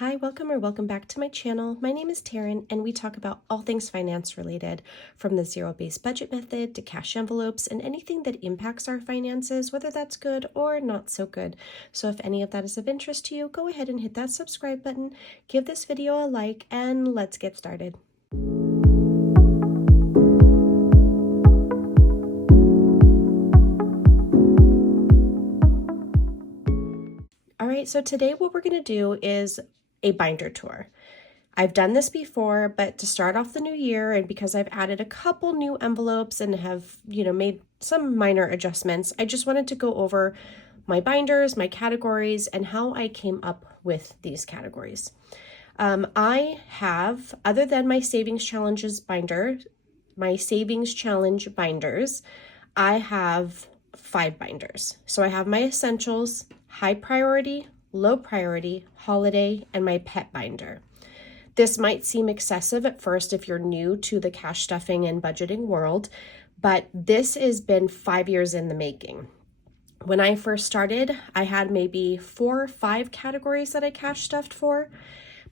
Hi, welcome back to my channel. My name is Taryn, and we talk about all things finance related, from the zero-based budget method to cash envelopes and anything that impacts our finances, whether that's good or not so good. So if any of that is of interest to you, go ahead and hit that subscribe button, give this video a like, and let's get started. All right, so today what we're going to do is a binder tour. I've done this before, but to start off the new year, and because I've added a couple new envelopes and have, made some minor adjustments, I just wanted to go over my binders, my categories, and how I came up with these categories. I have, other than my savings challenge binders, I have 5 binders. So I have my essentials, high priority, low priority, holiday, and my pet binder. This might seem excessive at first if you're new to the cash stuffing and budgeting world, but this has been 5 years in the making. When I first started, I had maybe 4 or 5 categories that I cash stuffed for.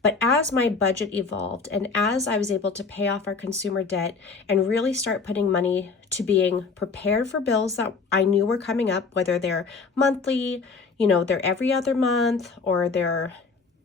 But as my budget evolved and as I was able to pay off our consumer debt and really start putting money to being prepared for bills that I knew were coming up, whether they're monthly, they're every other month, or they're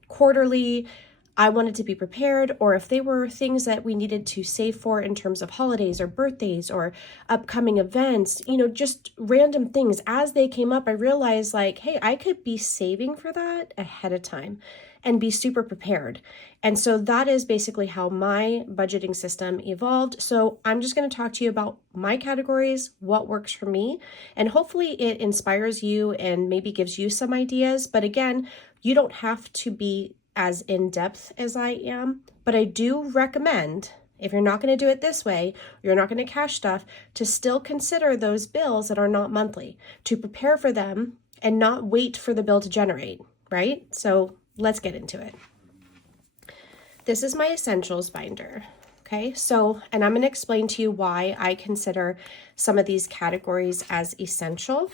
quarterly, I wanted to be prepared. Or if they were things that we needed to save for in terms of holidays or birthdays or upcoming events, just random things. As they came up, I realized hey, I could be saving for that ahead of time and be super prepared. And so that is basically how my budgeting system evolved. So I'm just going to talk to you about my categories, what works for me, and hopefully it inspires you and maybe gives you some ideas. But again, you don't have to be as in-depth as I am, but I do recommend, if you're not going to do it this way, you're not going to cash stuff, to still consider those bills that are not monthly, to prepare for them and not wait for the bill to generate, right? So let's get into it. This is my essentials binder. Okay, and I'm going to explain to you why I consider some of these categories as essential.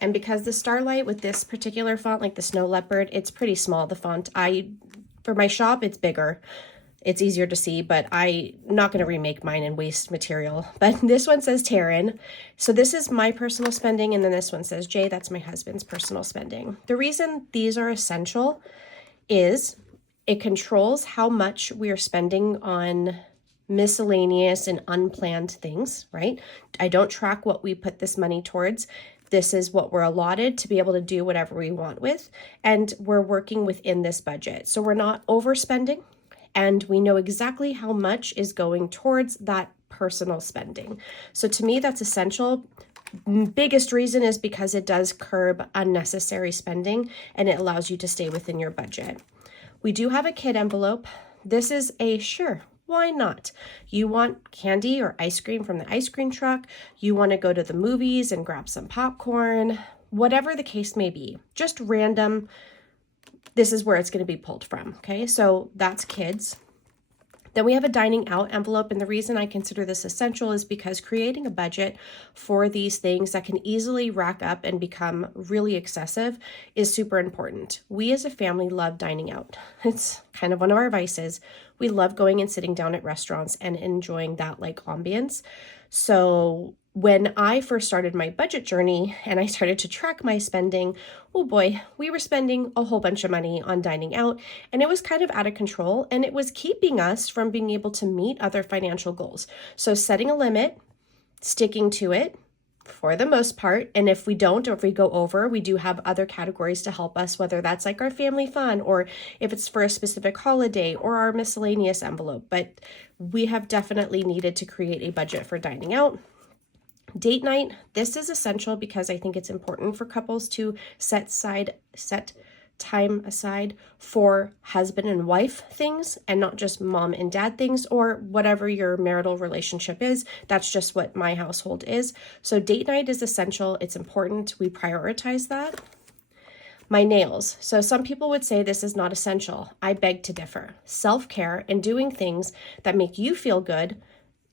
And because the Starlight with this particular font, like the Snow Leopard, it's pretty small, the font. For my shop, it's bigger. It's easier to see, but I'm not going to remake mine and waste material. But this one says Taryn. So this is my personal spending, and then this one says Jay. That's my husband's personal spending. The reason these are essential is it controls how much we are spending on miscellaneous and unplanned things, right? I don't track what we put this money towards. This is what we're allotted to be able to do whatever we want with, and we're working within this budget. So we're not overspending, and we know exactly how much is going towards that personal spending. So to me, that's essential. Biggest reason is because it does curb unnecessary spending and it allows you to stay within your budget. We do have a kid envelope. This is a sure. Why not? You want candy or ice cream from the ice cream truck. You want to go to the movies and grab some popcorn, whatever the case may be, just random. This is where it's going to be pulled from. Okay, so that's kids. Then we have a dining out envelope, and the reason I consider this essential is because creating a budget for these things that can easily rack up and become really excessive is super important. We as a family love dining out. It's kind of one of our vices. We love going and sitting down at restaurants and enjoying that ambience. So when I first started my budget journey and I started to track my spending, oh boy, we were spending a whole bunch of money on dining out, and it was kind of out of control, and it was keeping us from being able to meet other financial goals. So setting a limit, sticking to it for the most part, and if we don't, or if we go over, we do have other categories to help us, whether that's our family fun, or if it's for a specific holiday, or our miscellaneous envelope. But we have definitely needed to create a budget for dining out. Date night, this is essential because I think it's important for couples to set time aside for husband and wife things and not just mom and dad things, or whatever your marital relationship is. That's just what my household is. So date night is essential. It's important. We prioritize that. My nails. So some people would say this is not essential. I beg to differ. Self-care and doing things that make you feel good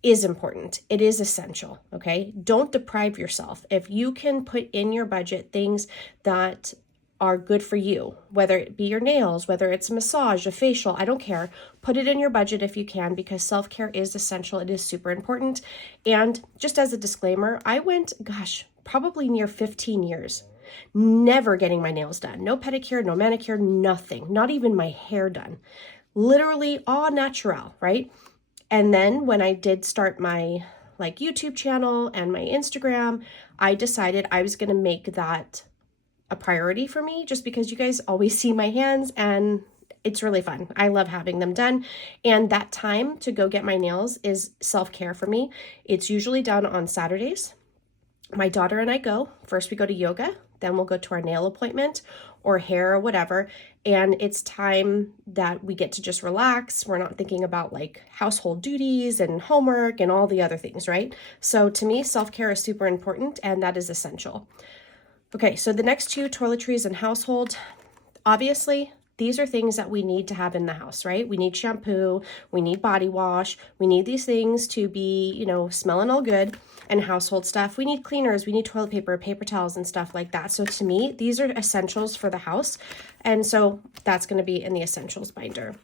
is important. It is essential, okay? Don't deprive yourself. If you can put in your budget things that are good for you, whether it be your nails, whether it's a massage, a facial, I don't care. Put it in your budget if you can, because self-care is essential. It is super important. And just as a disclaimer, I went, gosh, probably near 15 years, never getting my nails done. No pedicure, no manicure, nothing, not even my hair done. Literally all natural, right? And then when I did start my YouTube channel and my Instagram, I decided I was going to make that a priority for me, just because you guys always see my hands and it's really fun. I love having them done. And that time to go get my nails is self-care for me. It's usually done on Saturdays. My daughter and I go. First we go to yoga, then we'll go to our nail appointment or hair or whatever. And it's time that we get to just relax. We're not thinking about like household duties and homework and all the other things, right? So to me, self-care is super important, and that is essential. Okay, so the next two, toiletries and household, obviously, these are things that we need to have in the house, right? We need shampoo, we need body wash, we need these things to be, smelling all good, and household stuff. We need cleaners, we need toilet paper, paper towels, and stuff like that. So to me, these are essentials for the house. And so that's going to be in the essentials binder.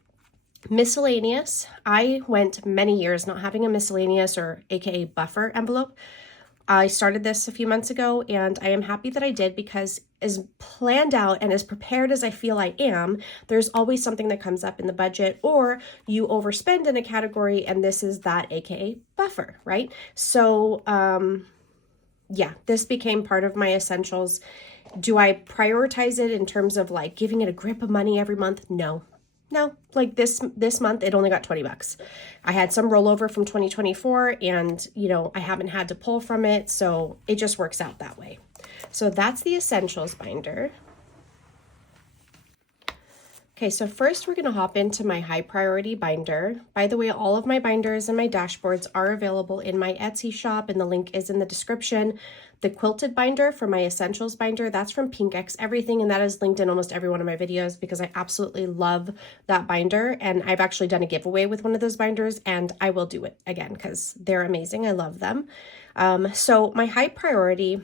Miscellaneous, I went many years not having a miscellaneous or AKA buffer envelope. I started this a few months ago, and I am happy that I did, because as planned out and as prepared as I feel I am, there's always something that comes up in the budget, or you overspend in a category, and this is that AKA buffer, right? So yeah, this became part of my essentials. Do I prioritize it in terms of like giving it a grip of money every month? No, like this month, it only got $20. I had some rollover from 2024, and I haven't had to pull from it. So it just works out that way. So that's the essentials binder. Okay, so first we're going to hop into my high priority binder. By the way, all of my binders and my dashboards are available in my Etsy shop, and the link is in the description. The quilted binder for my essentials binder, that's from Pink X Everything, and that is linked in almost every one of my videos because I absolutely love that binder, and I've actually done a giveaway with one of those binders, and I will do it again because they're amazing. I love them. So my high priority,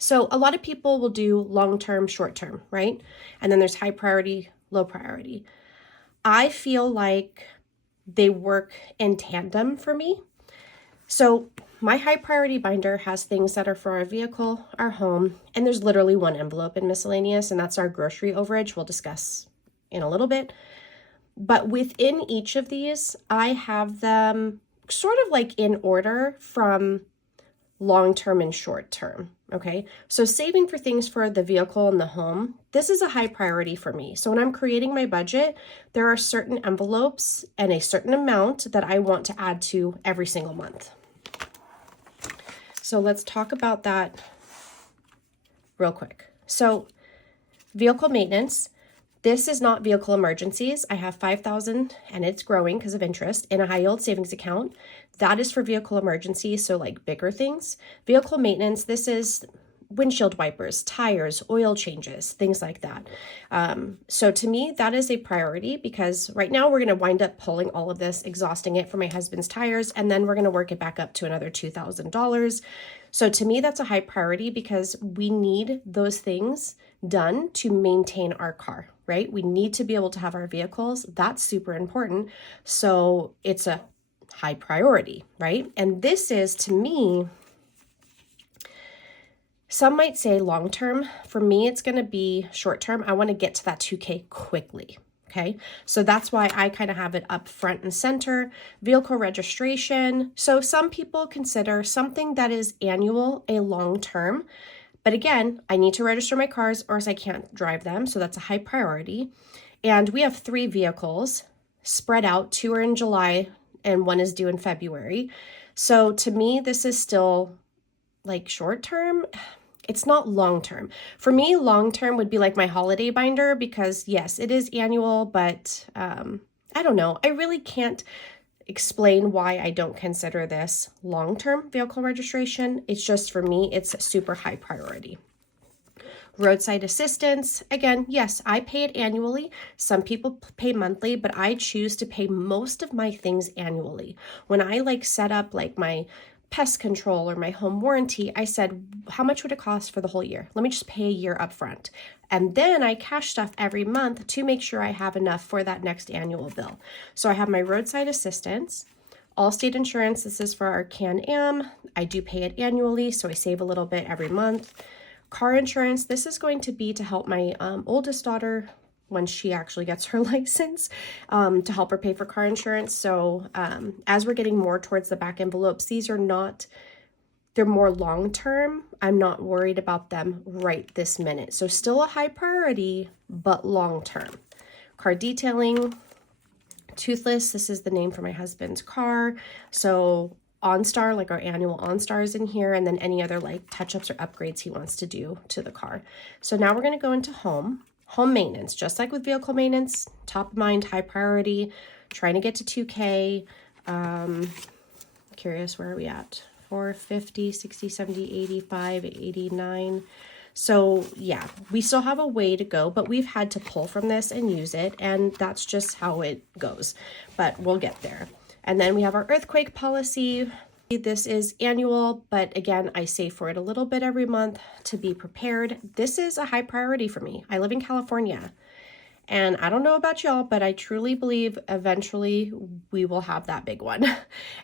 so a lot of people will do long-term, short-term, right? And then there's high priority, low priority. I feel like they work in tandem for me. So my high priority binder has things that are for our vehicle, our home, and there's literally one envelope in miscellaneous, and that's our grocery overage. We'll discuss in a little bit. But within each of these, I have them sort of like in order from long-term and short-term, okay? So saving for things for the vehicle and the home, this is a high priority for me. So when I'm creating my budget, there are certain envelopes and a certain amount that I want to add to every single month. So let's talk about that real quick. So vehicle maintenance, this is not vehicle emergencies. I have $5,000 and it's growing because of interest in a high yield savings account. That is for vehicle emergencies, so like bigger things. Vehicle maintenance, this is windshield wipers, tires, oil changes, things like that. So to me, that is a priority because right now we're going to wind up pulling all of this, exhausting it for my husband's tires, and then we're going to work it back up to another $2,000. So to me, that's a high priority because we need those things done to maintain our car, right? We need to be able to have our vehicles. That's super important. So it's a high priority, right? And this is, to me, some might say long-term. For me, it's going to be short-term. I want to get to that 2K quickly, okay? So that's why I kind of have it up front and center. Vehicle registration. So some people consider something that is annual a long-term. But again, I need to register my cars or else I can't drive them. So that's a high priority. And we have 3 vehicles spread out. 2 are in July and 1 is due in February. So to me, this is still like short-term. It's not long-term. For me, long-term would be like my holiday binder because yes, it is annual, but I don't know. I really can't explain why I don't consider this long-term vehicle registration. It's just, for me, it's super high priority. Roadside assistance, again, yes, I pay it annually. Some people pay monthly, but I choose to pay most of my things annually. When I like set up like my pest control or my home warranty, I said, how much would it cost for the whole year? Let me just pay a year up front. And then I cash stuff every month to make sure I have enough for that next annual bill. So I have my roadside assistance, Allstate insurance. This is for our Can-Am. I do pay it annually, so I save a little bit every month. Car insurance, this is going to be to help my oldest daughter when she actually gets her license, to help her pay for car insurance. So as we're getting more towards the back envelopes, these are not, they're more long-term. I'm not worried about them right this minute. So still a high priority, but long-term. Car detailing, Toothless, this is the name for my husband's car. So OnStar, like our annual OnStar is in here, and then any other like touch-ups or upgrades he wants to do to the car. So now we're going to go into home maintenance, just like with vehicle maintenance, top of mind, high priority, trying to get to 2K. Curious, where are we at? 450, 60, 70, 85, 89. So yeah, we still have a way to go, but we've had to pull from this and use it, and that's just how it goes, but we'll get there. And then we have our earthquake policy. This is annual, but again, I save for it a little bit every month to be prepared. This is a high priority for me. I live in California, and I don't know about y'all, but I truly believe eventually we will have that big one.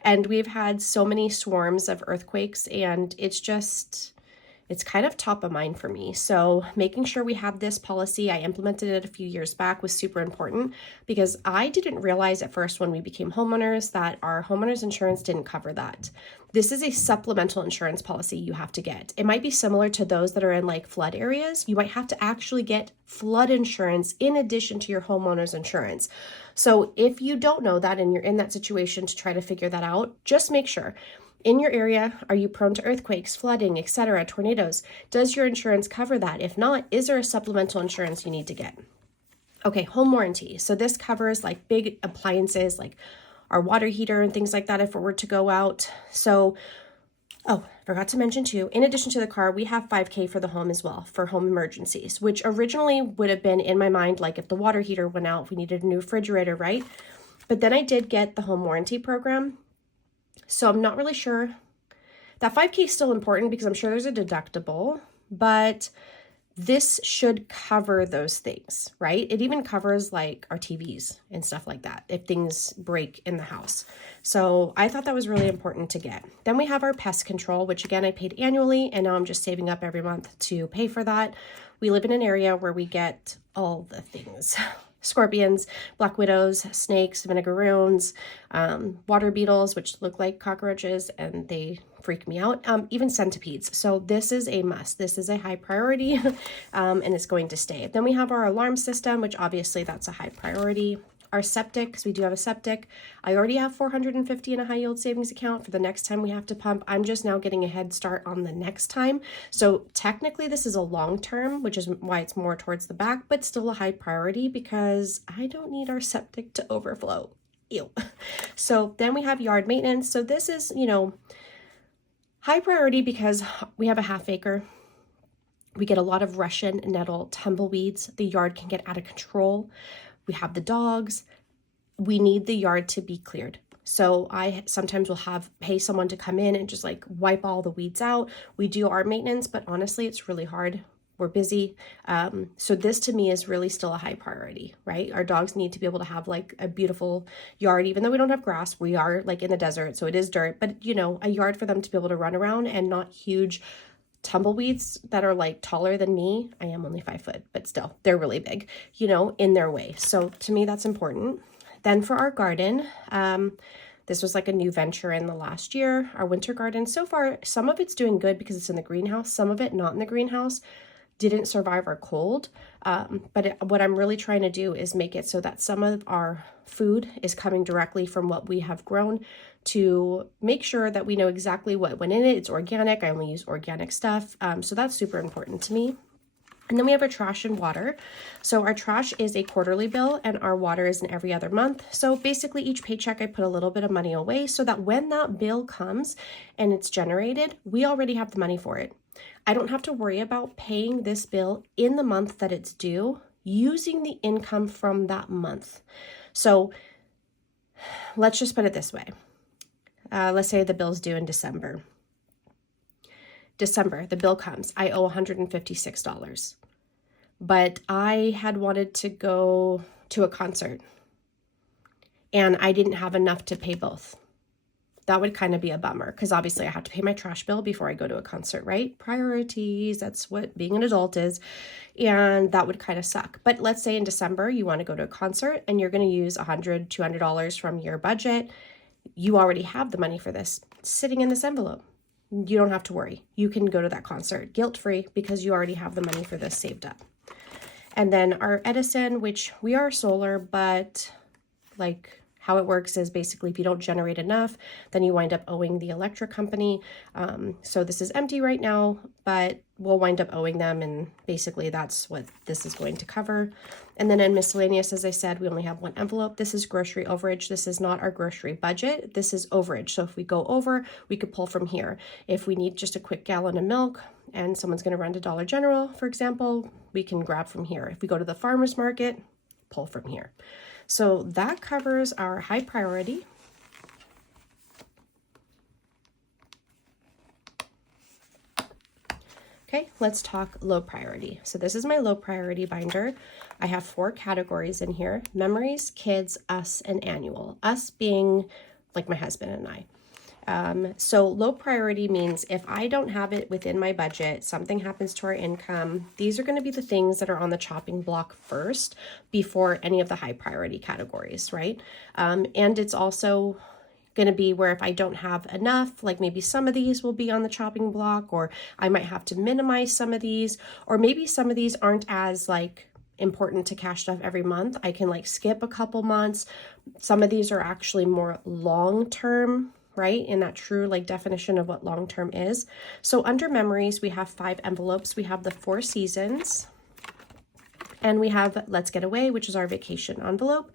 And we've had so many swarms of earthquakes, and it's kind of top of mind for me. So making sure we have this policy, I implemented it a few years back, was super important, because I didn't realize at first when we became homeowners that our homeowners insurance didn't cover that. This is a supplemental insurance policy you have to get. It might be similar to those that are in like flood areas. You might have to actually get flood insurance in addition to your homeowners insurance. So if you don't know that and you're in that situation to try to figure that out, just make sure. In your area, are you prone to earthquakes, flooding, etc., tornadoes? Does your insurance cover that? If not, is there a supplemental insurance you need to get? Okay, home warranty. So this covers like big appliances like our water heater and things like that if it were to go out. So, oh, forgot to mention too, in addition to the car, we have 5K for the home as well for home emergencies, which originally would have been in my mind like if the water heater went out, we needed a new refrigerator, right? But then I did get the home warranty program. So I'm not really sure. That 5K is still important because I'm sure there's a deductible, but this should cover those things, right? It even covers like our TVs and stuff like that if things break in the house. So I thought that was really important to get. Then we have our pest control, which again, I paid annually, and now I'm just saving up every month to pay for that. We live in an area where we get all the things. Scorpions, black widows, snakes, vinegaroons, water beetles, which look like cockroaches and they freak me out, even centipedes. So this is a must. This is a high priority and it's going to stay. Then we have our alarm system, which obviously that's a high priority. Our septic, because we do have a septic. I already have $450 in a high yield savings account for the next time we have to pump. I'm just now getting a head start on the next time. So technically this is a long term, which is why it's more towards the back, but still a high priority because I don't need our septic to overflow. Ew. So then we have yard maintenance. So this is, high priority because we have a half acre. We get a lot of Russian nettle tumbleweeds. The yard can get out of control. We have the dogs. We need the yard to be cleared. So I sometimes will pay someone to come in and just like wipe all the weeds out. We do our maintenance, but honestly, it's really hard. We're busy. So this to me is really still a high priority, right? Our dogs need to be able to have like a beautiful yard, even though we don't have grass. We are like in the desert, so it is dirt, but a yard for them to be able to run around and not huge tumbleweeds that are like taller than me. I am only 5 foot, but still they're really big, in their way. So to me, that's important. Then for our garden, this was like a new venture in the last year, our winter garden. So far, some of it's doing good because it's in the greenhouse, some of it not in the greenhouse, didn't survive our cold. What I'm really trying to do is make it so that some of our food is coming directly from what we have grown to make sure that we know exactly what went in it. It's organic. I only use organic stuff. So that's super important to me. And then we have our trash and water. So our trash is a quarterly bill and our water is an every other month. So basically each paycheck, I put a little bit of money away so that when that bill comes and it's generated, we already have the money for it. I don't have to worry about paying this bill in the month that it's due using the income from that month. So let's just put it this way. let's say the bill's due in December. The bill comes. I owe $156. But I had wanted to go to a concert and I didn't have enough to pay both. That would kind of be a bummer because obviously I have to pay my trash bill before I go to a concert, right? Priorities, that's what being an adult is. And that would kind of suck. But let's say in December, you want to go to a concert and you're going to use $100, $200 from your budget. You already have the money for this sitting in this envelope. You don't have to worry. You can go to that concert guilt-free because you already have the money for this saved up. And then our Edison, which we are solar, but like how it works is basically if you don't generate enough, then you wind up owing the electric company. So this is empty right now, but we'll wind up owing them. And basically that's what this is going to cover. And then in miscellaneous, as I said, we only have one envelope. This is grocery overage. This is not our grocery budget. This is overage. So if we go over, we could pull from here. If we need just a quick gallon of milk and someone's going to run to Dollar General, for example, we can grab from here. If we go to the farmer's market, pull from here. So that covers our high priority. Okay, let's talk low priority. So this is my low priority binder. I have 4 categories in here: memories, kids, us, and annual. Us being like my husband and I. So low priority means if I don't have it within my budget, something happens to our income, these are going to be the things that are on the chopping block first before any of the high priority categories, right? And it's also going to be where if I don't have enough, like maybe some of these will be on the chopping block, or I might have to minimize some of these, or maybe some of these aren't as like important to cash stuff every month. I can like skip a couple months. Some of these are actually more long-term, right? In that true like definition of what long-term is. So under memories, we have 5 envelopes. We have the 4 seasons and we have Let's Get Away, which is our vacation envelope.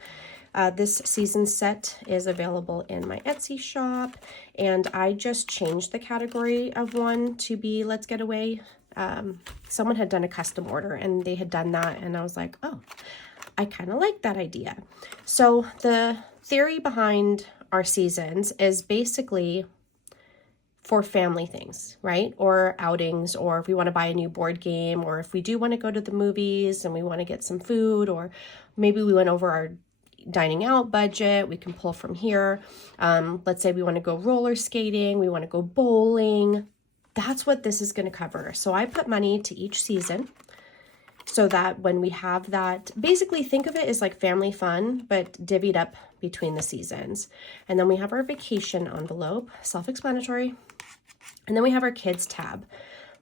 This season set is available in my Etsy shop, and I just changed the category of one to be Let's Get Away. Someone had done a custom order and they had done that, and I was like, oh, I kind of like that idea. So the theory behind our seasons is basically for family things, right? Or outings, or if we want to buy a new board game, or if we do want to go to the movies and we want to get some food, or maybe we went over our dining out budget, we can pull from here. Let's say we want to go roller skating, we want to go bowling. That's what this is going to cover. So I put money to each season so that when we have that, basically think of it as like family fun, but divvied up between the seasons. And then we have our vacation envelope, self-explanatory. And then we have our kids tab.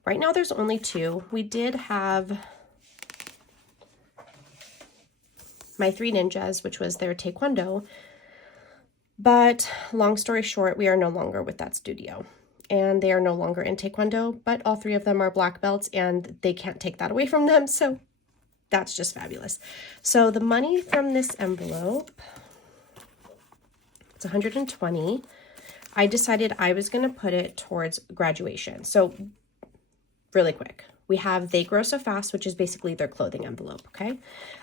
Right now there's only 2. We did have my 3 ninjas, which was their taekwondo. But long story short, we are no longer with that studio. And they are no longer in taekwondo, but all 3 of them are black belts and they can't take that away from them. So that's just fabulous. So the money from this envelope, it's $120. I decided I was going to put it towards graduation. So really quick, we have They Grow So Fast, which is basically their clothing envelope, okay?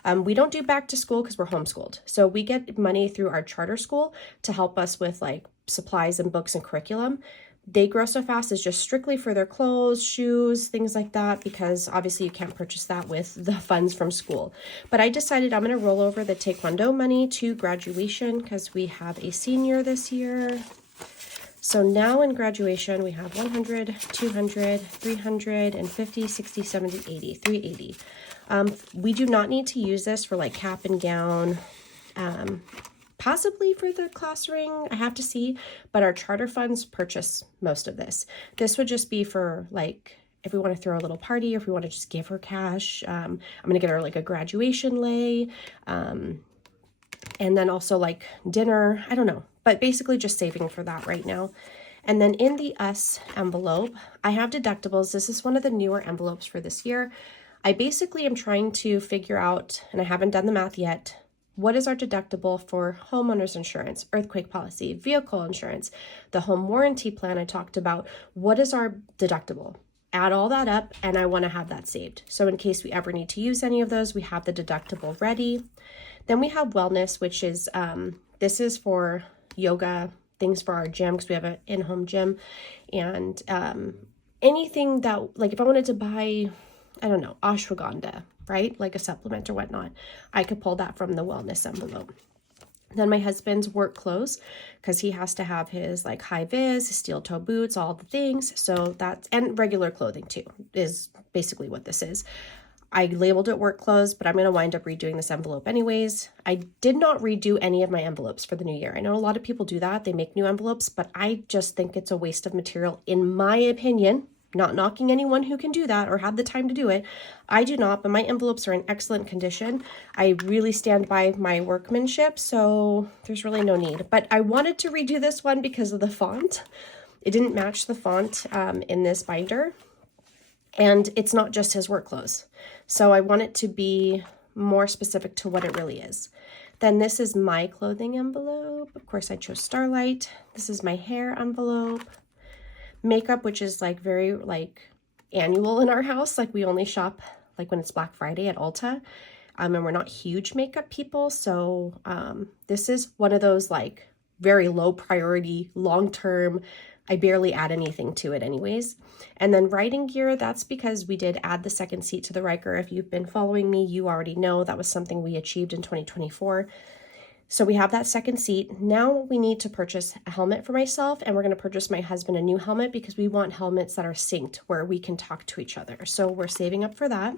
We don't do back to school because we're homeschooled. So we get money through our charter school to help us with like supplies and books and curriculum. They Grow So Fast is just strictly for their clothes, shoes, things like that, because obviously you can't purchase that with the funds from school. But I decided I'm going to roll over the taekwondo money to graduation because we have a senior this year. So now in graduation, we have 100, 200, 350, 60, 70, 80, 380. We do not need to use this for like cap and gown, possibly for the class ring, I have to see, but our charter funds purchase most of this. This would just be for like, if we want to throw a little party, or if we want to just give her cash. I'm going to get her like a graduation lei, and then also like dinner, I don't know, but basically just saving for that right now. And then in the us envelope, I have deductibles. This is one of the newer envelopes for this year. I basically am trying to figure out, and I haven't done the math yet, what is our deductible for homeowners insurance, earthquake policy, vehicle insurance, the home warranty plan I talked about. What is our deductible? Add all that up, and I want to have that saved. So in case we ever need to use any of those, we have the deductible ready. Then we have wellness, which is, this is for yoga, things for our gym because we have an in-home gym, and anything that, like if I wanted to buy, I don't know, ashwagandha, right? Like a supplement or whatnot, I could pull that from the wellness envelope. Then my husband's work clothes, because he has to have his like high vis, his steel toe boots, all the things. So that's, and regular clothing too, is basically what this is. I labeled it work clothes, but I'm going to wind up redoing this envelope anyways. I did not redo any of my envelopes for the new year. I know a lot of people do that. They make new envelopes, but I just think it's a waste of material, in my opinion. Not knocking anyone who can do that or have the time to do it. I do not, but my envelopes are in excellent condition. I really stand by my workmanship, so there's really no need. But I wanted to redo this one because of the font. It didn't match the font in this binder. And it's not just his work clothes. So I want it to be more specific to what it really is. Then this is my clothing envelope. Of course, I chose Starlight. This is my hair envelope. Makeup, which is like very like annual in our house. Like we only shop like when it's Black Friday at Ulta. And we're not huge makeup people. So this is one of those like very low priority, long-term, I barely add anything to it anyways. And then writing gear, that's because we did add the second seat to the Riker. If you've been following me, you already know that was something we achieved in 2024. So we have that second seat. Now we need to purchase a helmet for myself, and we're going to purchase my husband a new helmet because we want helmets that are synced where we can talk to each other. So we're saving up for that.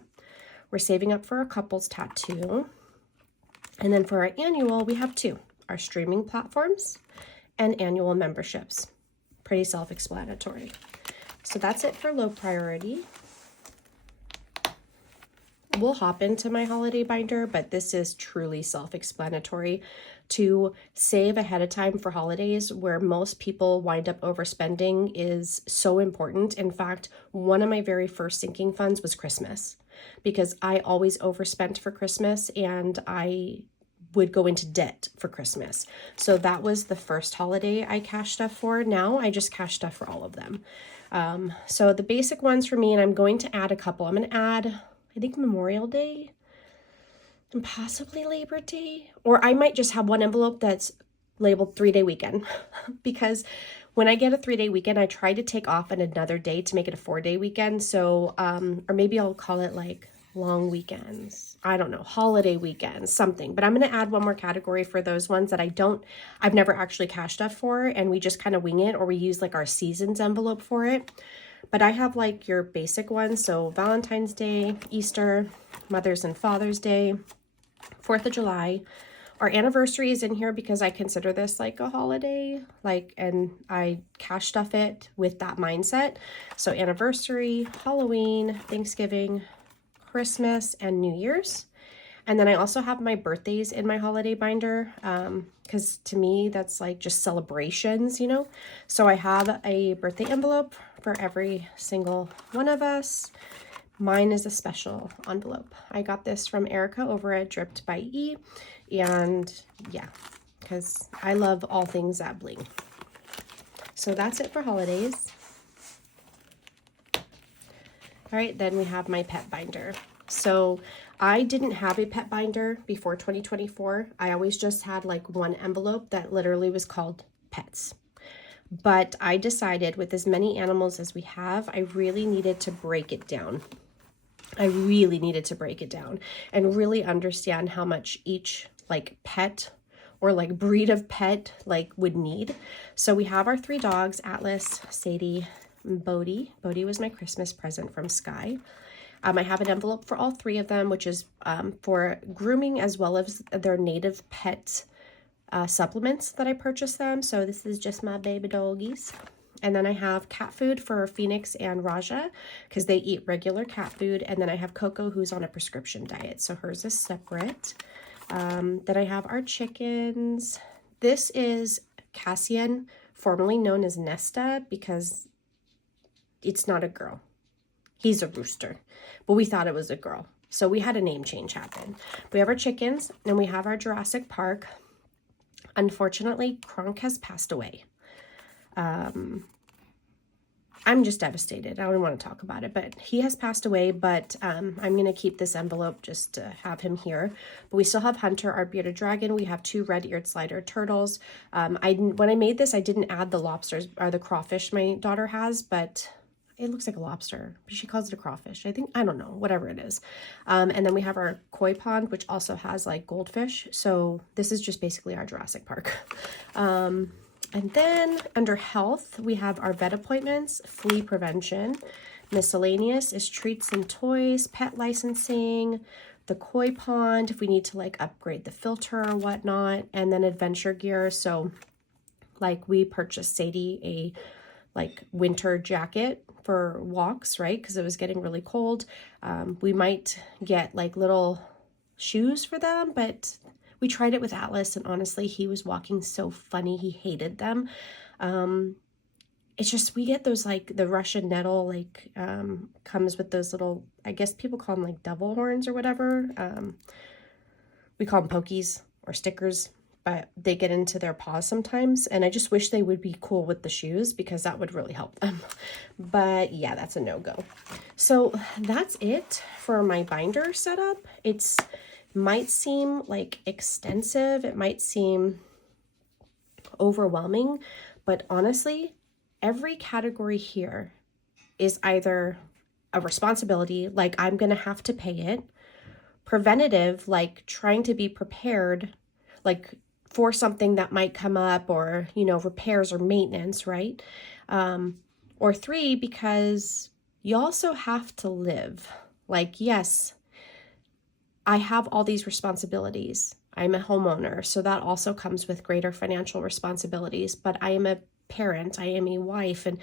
We're saving up for a couple's tattoo. And then for our annual, we have two, our streaming platforms and annual memberships. Pretty self-explanatory. So that's it for low priority. We'll hop into my holiday binder, but this is truly self-explanatory. To save ahead of time for holidays where most people wind up overspending is so important. In fact, one of my very first sinking funds was Christmas, because I always overspent for Christmas and I would go into debt for Christmas. So that was the first holiday I cashed stuff for. Now I just cash stuff for all of them. So the basic ones for me, and I'm going to add a couple. I'm going to add, I think, Memorial Day and possibly Labor Day, or I might just have one envelope that's labeled 3-day weekend because when I get a 3-day weekend, I try to take off on another day to make it a 4-day weekend. So, or maybe I'll call it like long weekends. I don't know, holiday weekends, something. But I'm going to add one more category for those ones that I've never actually cashed stuff for, and we just kind of wing it, or we use like our seasons envelope for it. But I have like your basic ones. So Valentine's Day, Easter, Mother's and Father's Day, 4th of July. Our anniversary is in here because I consider this like a holiday, and I cash stuff it with that mindset. So anniversary, Halloween, Thanksgiving, Christmas, and New Year's. And then I also have my birthdays in my holiday binder, because to me, that's like just celebrations, you know? So I have a birthday envelope for every single one of us. Mine is a special envelope. I got this from Erica over at Dripped by E. And yeah, because I love all things that bling. So that's it for holidays. All right, then we have my pet binder. So I didn't have a pet binder before 2024. I always just had like one envelope that literally was called pets. But I decided with as many animals as we have, I really needed to break it down. I really needed to break it down and really understand how much each like pet or like breed of pet like would need. So we have our 3 dogs, Atlas, Sadie, and Bodhi. Bodhi was my Christmas present from Sky. I have an envelope for all 3 of them, which is for grooming as well as their native pet supplements that I purchased them. So this is just my baby doggies. And then I have cat food for Phoenix and Raja because they eat regular cat food. And then I have Coco, who's on a prescription diet, so hers is separate. Then I have our chickens. This is Cassian, formerly known as Nesta, because it's not a girl. He's a rooster, but we thought it was a girl. So we had a name change happen. We have our chickens, and we have our Jurassic Park. Unfortunately, Kronk has passed away. I'm just devastated. I don't want to talk about it, but he has passed away, but I'm going to keep this envelope just to have him here. But we still have Hunter, our bearded dragon. We have 2 red-eared slider turtles. When I made this, I didn't add the lobsters or the crawfish my daughter has, but it looks like a lobster. She calls it a crawfish. I don't know, whatever it is. And then we have our koi pond, which also has like goldfish. So this is just basically our Jurassic Park. And then under health, we have our vet appointments, flea prevention. Miscellaneous is treats and toys, pet licensing, the koi pond, if we need to like upgrade the filter or whatnot, and then adventure gear. So like we purchased Sadie a like winter jacket for walks, right? Because it was getting really cold. We might get like little shoes for them, but we tried it with Atlas, and honestly, he was walking so funny. He hated them. It's just, we get those like the Russian nettle, like comes with those little, I guess people call them like devil horns or whatever. We call them pokies or stickers, but they get into their paws sometimes. And I just wish they would be cool with the shoes because that would really help them. But yeah, that's a no-go. So that's it for my binder setup. It's might seem like extensive, it might seem overwhelming, but honestly, every category here is either a responsibility, like I'm gonna have to pay it, preventative, like trying to be prepared, like for something that might come up, or, you know, repairs or maintenance, right? Or 3, because you also have to live. Like, yes, I have all these responsibilities. I'm a homeowner, so that also comes with greater financial responsibilities, but I am a parent, I am a wife, and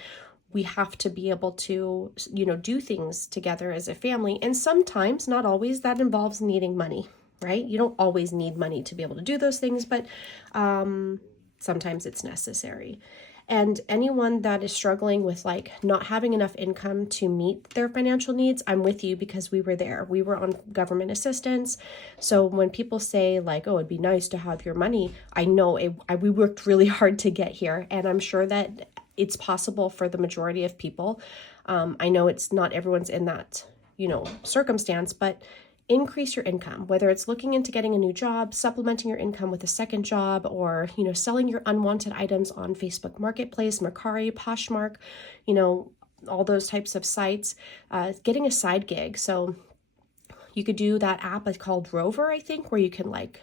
we have to be able to, you know, do things together as a family. And sometimes, not always, that involves needing money, right? You don't always need money to be able to do those things, but sometimes it's necessary. And anyone that is struggling with like not having enough income to meet their financial needs, I'm with you, because we were there. We were on government assistance. So when people say like, oh, it'd be nice to have your money, I know we worked really hard to get here. And I'm sure that it's possible for the majority of people. I know it's not everyone's in that, you know, circumstance, but increase your income, whether it's looking into getting a new job, supplementing your income with a second job, or, you know, selling your unwanted items on Facebook Marketplace, Mercari, Poshmark, you know, all those types of sites, getting a side gig. So you could do that app called Rover, I think, where you can like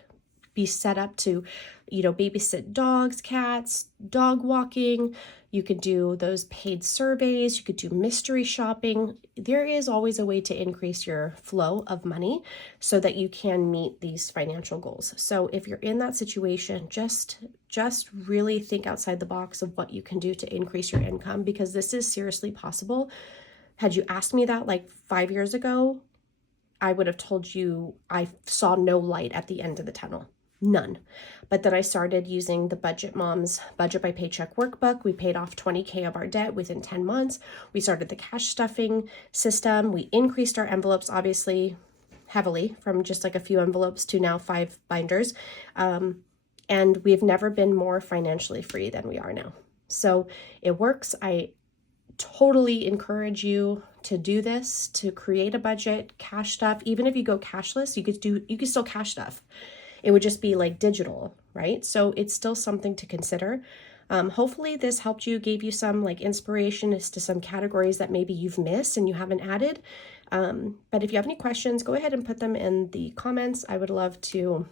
be set up to, you know, babysit dogs, cats, dog walking. You could do those paid surveys. You could do mystery shopping. There is always a way to increase your flow of money so that you can meet these financial goals. So if you're in that situation, just really think outside the box of what you can do to increase your income, because this is seriously possible. Had you asked me that like 5 years ago, I would have told you I saw no light at the end of the tunnel. None. But then I started using the Budget Moms Budget by Paycheck workbook. We paid off $20K of our debt within 10 months. We started the cash stuffing system. We increased our envelopes, obviously, heavily, from just like a few envelopes to now 5 binders. And we've never been more financially free than we are now. So it works. I totally encourage you to do this, to create a budget, cash stuff. Even if you go cashless, you could still cash stuff. It would just be like digital, right? So it's still something to consider. Hopefully this helped you, gave you some like inspiration as to some categories that maybe you've missed and you haven't added. But if you have any questions, go ahead and put them in the comments. I would love to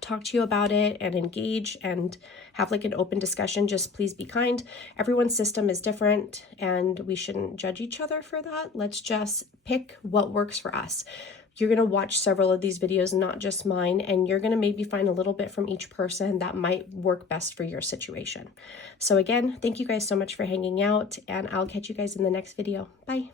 talk to you about it and engage and have like an open discussion. Just please be kind. Everyone's system is different and we shouldn't judge each other for that. Let's just pick what works for us. You're going to watch several of these videos, not just mine, and you're going to maybe find a little bit from each person that might work best for your situation. So again, thank you guys so much for hanging out, and I'll catch you guys in the next video. Bye.